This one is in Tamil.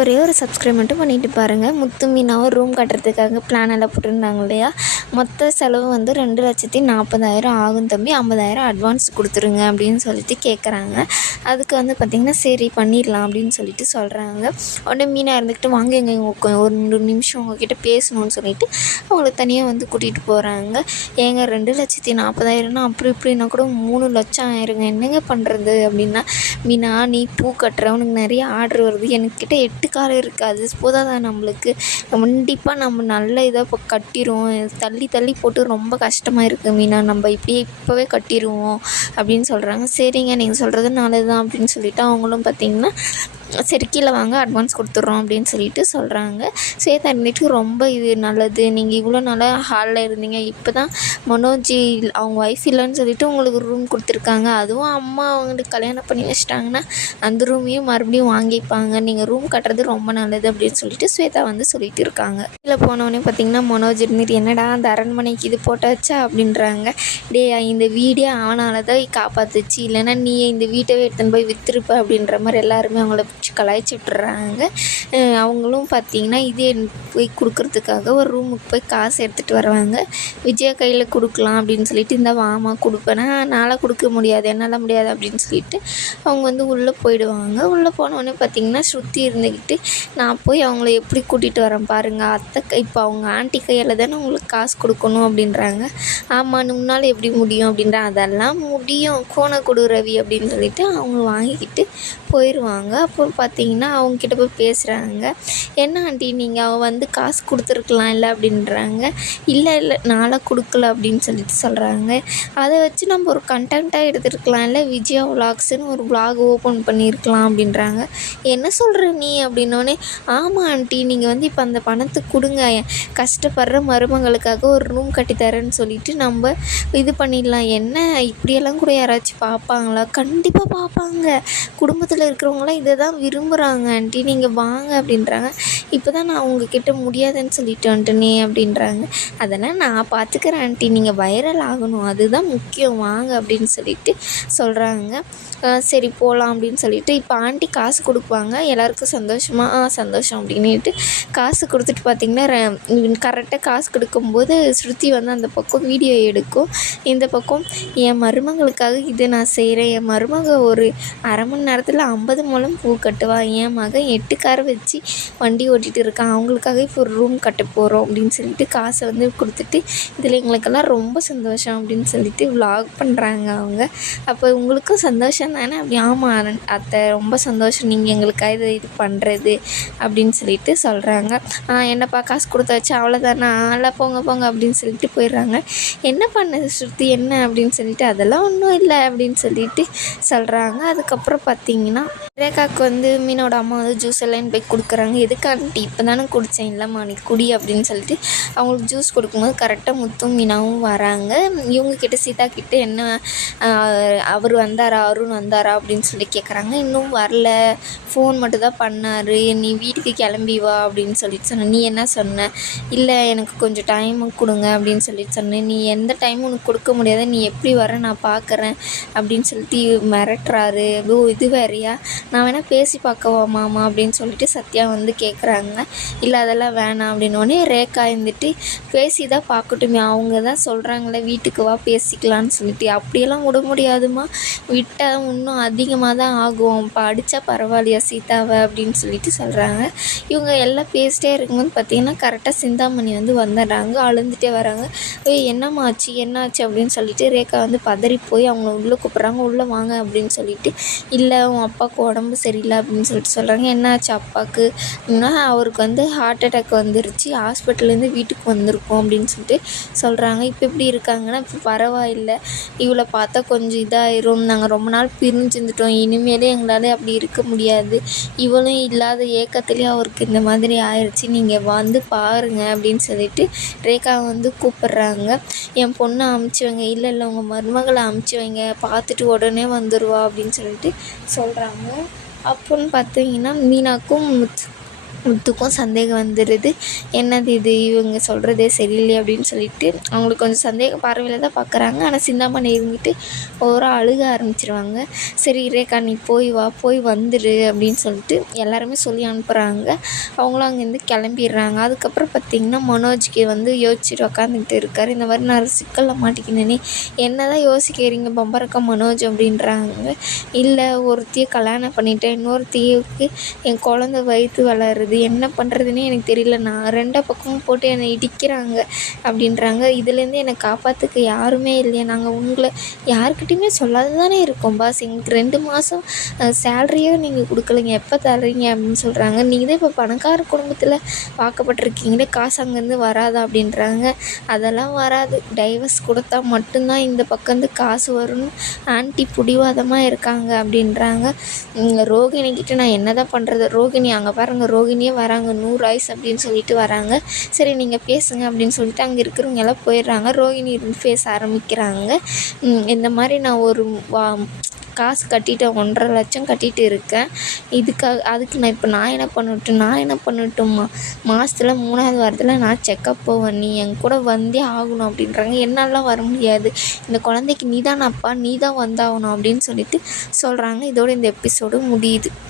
ஒரே ஒரு சப்ஸ்கிரைப் மட்டும் பண்ணிட்டு பாருங்கள். முத்து மீனாவும் ரூம் கட்டுறதுக்காக பிளான் எல்லாம் போட்டிருந்தாங்க இல்லையா? மொத்த செலவு வந்து 2,40,000 ஆகும் தம்பி, 50,000 அட்வான்ஸ் கொடுத்துருங்க அப்படின்னு சொல்லிட்டு கேட்குறாங்க. அதுக்கு வந்து பார்த்திங்கன்னா சரி பண்ணிடலாம் அப்படின்னு சொல்லிட்டு சொல்கிறாங்க. உடனே மீனா இருந்துக்கிட்டு வாங்க எங்க ஒரு 2 நிமிஷம் உங்ககிட்ட பேசணும்னு சொல்லிட்டு அவங்கள தனியாக வந்து கூட்டிகிட்டு போகிறாங்க. ஏங்க 2,40,000னா அப்படி இப்படின்னா கூட 3 லட்சம் ஆயிருங்க, என்னங்க பண்ணுறது அப்படின்னா, மீனா நீ பூ கட்டுற, உனக்கு நிறைய ஆர்டர் வருது, என்கிட்ட 8 கால் இருக்குது, அது போதாதா நம்மளுக்கு, கண்டிப்பாக நம்ம நல்ல இதாக இப்போ கட்டிடுவோம், தள்ளி தள்ளி போட்டு ரொம்ப கஷ்டமாக இருக்குது மீனா, நம்ம இப்போவே கட்டிடுவோம் அப்படின்னு சொல்கிறாங்க. சரிங்க நீங்கள் சொல்கிறது நல்லது தான் அப்படின்னு சொல்லிவிட்டு அவங்களும் பார்த்திங்கன்னா சரி கீழே வாங்க அட்வான்ஸ் கொடுத்துட்றோம் அப்படின்னு சொல்லிட்டு சொல்கிறாங்க. ஸ்வேதா இருந்துட்டு ரொம்ப இது நல்லது, நீங்கள் இவ்வளோ நாளாக ஹாலில் இருந்தீங்க, இப்போ தான் மனோஜ் அவங்க ஒய்ஃப் இல்லைன்னு சொல்லிட்டு உங்களுக்கு ரூம் கொடுத்துருக்காங்க, அதுவும் அம்மா அவங்களுக்கு கல்யாணம் பண்ணி வச்சிட்டாங்கன்னா அந்த ரூமையும் மறுபடியும் வாங்கிப்பாங்க, நீங்கள் ரூம் கட்டுறது ரொம்ப நல்லது அப்படின்னு சொல்லிட்டு ஸ்வேதா வந்து சொல்லிட்டு இருக்காங்க. கீழே போனோடனே பார்த்திங்கன்னா மனோஜ் இருந்துட்டு என்னடா அந்த அரண்மனைக்கு இது போட்டாச்சா அப்படின்றாங்க. இந்த வீடே அவனால தான் காப்பாற்றுச்சு, இல்லைன்னா நீ இந்த வீட்டவே எடுத்துன்னு போய் விற்றுருப்ப அப்படின்ற மாதிரி எல்லாருமே அவங்கள கலாய்ச்சி விட்டுறாங்க. அவங்களும் பார்த்திங்கன்னா இதே போய் கொடுக்குறதுக்காக ஒரு ரூமுக்கு போய் காசு எடுத்துகிட்டு வருவாங்க. விஜயா கையில் கொடுக்கலாம் அப்படின்னு சொல்லிட்டு இந்த வாமா கொடுப்பேன்னா என்னால் கொடுக்க முடியாது, என்னால் முடியாது அப்படின்னு சொல்லிட்டு அவங்க வந்து உள்ளே போயிடுவாங்க. உள்ளே போனோடனே பார்த்திங்கன்னா ஸ்ருதி இருந்துக்கிட்டு நான் போய் அவங்கள எப்படி கூட்டிகிட்டு வரேன் பாருங்கள், அத்தை இப்போ அவங்க ஆண்டி கையில் தானே உங்களுக்கு காசு கொடுக்கணும் அப்படின்றாங்க. ஆமாம் உன்னால் எப்படி முடியும் அப்படின்ற, அதெல்லாம் முடியும், கோண கொடு ரவி அப்படின்னு சொல்லிட்டு அவங்க வாங்கிக்கிட்டு போயிடுவாங்க. அப்போ பார்த்திங்கன்னா அவங்கக்கிட்ட போய் பேசுகிறாங்க. என்ன ஆண்டி நீங்கள் அவள் வந்து காசு கொடுத்துருக்கலாம் இல்லை அப்படின்றாங்க. இல்லை நாளாக கொடுக்கல அப்படின்னு சொல்லிட்டு சொல்கிறாங்க. அதை வச்சு நம்ம ஒரு கண்டென்ட்டாக எடுத்துருக்கலாம் இல்லை, விஜயா விலாக்ஸ்னு ஒரு விலாக் ஓப்பன் பண்ணியிருக்கலாம் அப்படின்றாங்க. என்ன சொல்கிற நீ அப்படின்னோடனே, ஆமாம் ஆண்டி நீங்கள் வந்து இப்போ அந்த பணத்தை கொடுங்க, கஷ்டப்படுற மருமகளுக்காக ஒரு ரூம் கட்டித்தரேன்னு சொல்லிட்டு நம்ம இது பண்ணிடலாம். என்ன இப்படியெல்லாம் கூட யாராச்சும் பார்ப்பாங்களா? கண்டிப்பாக பார்ப்பாங்க, குடும்பத்தில் இருக்கிறவங்களாம் இதை தான் விரும்புகிறாங்க ஆண்டி, நீங்கள் வாங்க அப்படின்றாங்க. இப்போ தான் நான் உங்ககிட்ட முடியாதுன்னு சொல்லிட்டு வந்துட்டேனே அப்படின்றாங்க. அதெல்லாம் நான் பார்த்துக்கிறேன் ஆண்டி, நீங்கள் வைரல் ஆகணும் அதுதான் முக்கியம், வாங்க அப்படின்னு சொல்லிட்டு சொல்கிறாங்க. சரி போகலாம் அப்படின்னு சொல்லிட்டு இப்போ ஆண்டி காசு கொடுப்பாங்க. எல்லாருக்கும் சந்தோஷமாக சந்தோஷம் அப்படின்ட்டு காசு கொடுத்துட்டு பார்த்திங்கன்னா கரெக்டாக காசு கொடுக்கும்போது ஸ்ருதி வந்து அந்த பக்கம் வீடியோ எடுக்கும். இந்த பக்கம் என் மருமகளுக்காக இதை நான் செய்கிறேன், என் மருமக ஒரு அரை மணி நேரத்தில் 50 முழம் பூ கட்டுவா, என் மகன் 8 கார் வச்சு வண்டி ஓட்டிகிட்டு இருக்கான், அவங்களுக்காக இப்போ ஒரு ரூம் கட்ட போகிறோம் அப்படின்னு சொல்லிட்டு காசை வந்து கொடுத்துட்டு இதில் எங்களுக்கெல்லாம் ரொம்ப சந்தோஷம் அப்படின்னு சொல்லிட்டு விலாக் பண்ணுறாங்க அவங்க. அப்போ உங்களுக்கும் சந்தோஷம் தானே அப்படி? ஆமாம் அத்தை ரொம்ப சந்தோஷம் நீங்கள் எங்களுக்காக இது பண்ணுறது அப்படின்னு சொல்லிட்டு சொல்கிறாங்க. என்னப்பா காசு கொடுத்தாச்சு அவ்வளோதானா, எல்லாம் போங்க போங்க அப்படின்னு சொல்லிட்டு போயிடுறாங்க. என்ன பண்ணது ஸ்ருதி என்ன அப்படின்னு சொல்லிட்டு, அதெல்லாம் ஒன்றும் இல்லை அப்படின்னு சொல்லிட்டு சொல்கிறாங்க. அதுக்கப்புறம் பார்த்திங்கன்னா ரேகாவுக்கு வந்து மீனோட அம்மா வந்து ஜூஸ் எல்லாம் போய் கொடுக்குறாங்க. எதுக்கு ஆண்டி இப்போ தானே குடித்தேன், இல்லைம்மா நீ குடி அப்படின்னு சொல்லிட்டு அவங்களுக்கு ஜூஸ் கொடுக்கும்போது கரெக்டாக முத்தும் மீனாவும் வராங்க. இவங்கக்கிட்ட சீதா கிட்டே என்ன அவர் வந்தாரா அருண் வந்தாரா அப்படின்னு சொல்லி கேட்குறாங்க. இன்னும் வரல, ஃபோன் மட்டும் தான் பண்ணார், நீ வீட்டுக்கு கிளம்பி வா அப்படின்னு சொல்லிட்டு சொன்னேன். நீ என்ன சொன்ன? இல்லை எனக்கு கொஞ்சம் டைமு கொடுங்க அப்படின்னு சொல்லிட்டு சொன்னேன். நீ எந்த டைமும் உனக்கு கொடுக்க முடியாது, நீ எப்படி வர நான் பார்க்குறேன் அப்படின்னு சொல்லிட்டு மிரட்டுறாரு. இது வேறையா, நான் வேணால் பேசி பார்க்கவா மாமா அப்படின்னு சொல்லிட்டு சத்யா வந்து கேட்குறாங்க. இல்லை அதெல்லாம் வேணாம் அப்படின்னோடனே ரேகா இருந்துட்டு பேசி தான் பார்க்கட்டுமே, அவங்க தான் சொல்கிறாங்களே வீட்டுக்கு வா பேசிக்கலான்னு சொல்லிட்டு, அப்படியெல்லாம் விட முடியாதுமா, விட்டால் இன்னும் அதிகமாக தான் ஆகும், இப்போ அடித்தா பரவாயில்லையா சீதாவை அப்படின்னு சொல்லிட்டு சொல்கிறாங்க. இவங்க எல்லாம் பேசிட்டே இருக்கும்போது பார்த்திங்கன்னா கரெக்டாக சிந்தாமணி வந்து வந்துடுறாங்க, அழுந்துகிட்டே வராங்க. என்னம்மா ஆச்சு என்னாச்சு அப்படின்னு சொல்லிட்டு ரேகா வந்து பதறி போய் அவங்க உள்ளே கூப்பிட்றாங்க. உள்ளே வாங்க அப்படின்னு சொல்லிட்டு, இல்லை உன் அப்பாவுக்கு உடம்பு சரியில்லை அப்படின்னு சொல்லிட்டு சொல்கிறாங்க. என்னாச்சு அப்பாவுக்கு அப்படின்னா, அவருக்கு வந்து ஹார்ட் அட்டாக் வந்துருச்சு, ஹாஸ்பிட்டல்லேருந்து வீட்டுக்கு வந்திருக்கோம் அப்படின்னு சொல்லிட்டு சொல்கிறாங்க. இப்போ எப்படி இருக்காங்கன்னா இப்போ பரவாயில்லை, இவளை பார்த்தா கொஞ்சம் இதாயிரும், நாங்கள் ரொம்ப நாள் பிரிஞ்சுருந்துட்டோம், இனிமேலே எங்களால் அப்படி இருக்க முடியாது, இவளும் இல்லாத ஏக்கத்துலேயே அவருக்கு இந்த மாதிரி ஆயிடுச்சு, நீங்கள் வந்து பாருங்கள் அப்படின்னு சொல்லிட்டு ரேகா வந்து கூப்பிட்றாங்க. என் பொண்ணை அமுச்சு வைங்க, இல்லை உங்கள் மருமகளை அமுச்சு வைங்க, பார்த்துட்டு உடனே வந்துடுவா அப்படின்னு சொல்லிட்டு சொல்கிறாங்க. அப்புறம் பார்த்தீங்கன்னா மீனாக்கும் முத்துக்கும் சந்தேகம் வந்துடுது. என்னது இது, இவங்க சொல்கிறதே சரியில்லை அப்படின்னு சொல்லிட்டு அவங்களுக்கு கொஞ்சம் சந்தேக பார்வையில் தான் பார்க்குறாங்க. ஆனால் சிந்தாமணி இருந்துட்டு அழுக ஆரம்பிச்சிருவாங்க. சரி ரேகா நீ போய் வா, போய் வந்துடு அப்படின்னு சொல்லிட்டு எல்லாருமே சொல்லி அனுப்புகிறாங்க. அவங்களும் அங்கேருந்து கிளம்பிடுறாங்க. அதுக்கப்புறம் பார்த்திங்கன்னா மனோஜ்க்கு யோசிச்சுட்டு உக்காந்துக்கிட்டு இருக்கார். இந்த மாதிரி நான் சிக்கலில் மாட்டிக்கினேனே, என்ன தான் யோசிக்கிறீங்க பம்பரக்கா மனோஜ் அப்படின்றாங்க. இல்லை, ஒருத்தியை கல்யாணம் பண்ணிட்டேன், இன்னொருத்திக்கு என் குழந்த வயிற்று வளருது, என்ன பண்ணுறதுனே எனக்கு தெரியல, நான் 2 பக்கமும் போட்டு என்னை இடிக்கிறாங்க அப்படின்றாங்க. இதுலேருந்து என்னை காப்பாற்றுக்க யாருமே இல்லையா, நாங்கள் உங்களை யாருக்கிட்டையுமே சொல்லாத தானே இருக்கோம் பாஸ், எங்களுக்கு 2 மாதம் சேலரியும் நீங்கள் கொடுக்கலைங்க, எப்போ தர்றீங்க அப்படின்னு சொல்கிறாங்க. நீங்கள் தான் இப்போ பணக்கார குடும்பத்தில் பார்க்கப்பட்டிருக்கீங்களே, காசு அங்கேருந்து வராதா அப்படின்றாங்க. அதெல்லாம் வராது, டைவர்ஸ் கொடுத்தா மட்டும்தான் இந்த பக்கம் காசு வரும்னு ஆன்ட்டி பிடிவாதமாக இருக்காங்க அப்படின்றாங்க. ரோகிணிக்கிட்ட நான் என்ன தான் பண்ணுறது, ரோகிணி அங்கே பாருங்கள், ரோகிணியே வராங்க, 100 ஆயுஸ் அப்படின்னு சொல்லிட்டு வராங்க. சரி நீங்கள் பேசுங்க அப்படின்னு சொல்லிட்டு அங்கே இருக்கிறவங்க எல்லாம் போயிடுறாங்க. ரோகிணி இருந்து பேச ஆரம்பிக்கிறாங்க. இந்த மாதிரி நான் ஒரு காசு கட்டிட்டேன், 1.5 லட்சம் கட்டிகிட்டு இருக்கேன், அதுக்கு நான் என்ன பண்ணட்டும்மா, மாதத்தில் 3ஆவது வாரத்தில் நான் செக்கப் போவேன், நீ என் கூட வந்தே ஆகணும் அப்படின்றாங்க. என்னாலாம் வர முடியாது, இந்த குழந்தைக்கு நீ தான் அப்பா, நீ தான் வந்தாகணும் அப்படின்னு சொல்லிட்டு சொல்கிறாங்க. இதோட இந்த எபிசோடு முடியுது.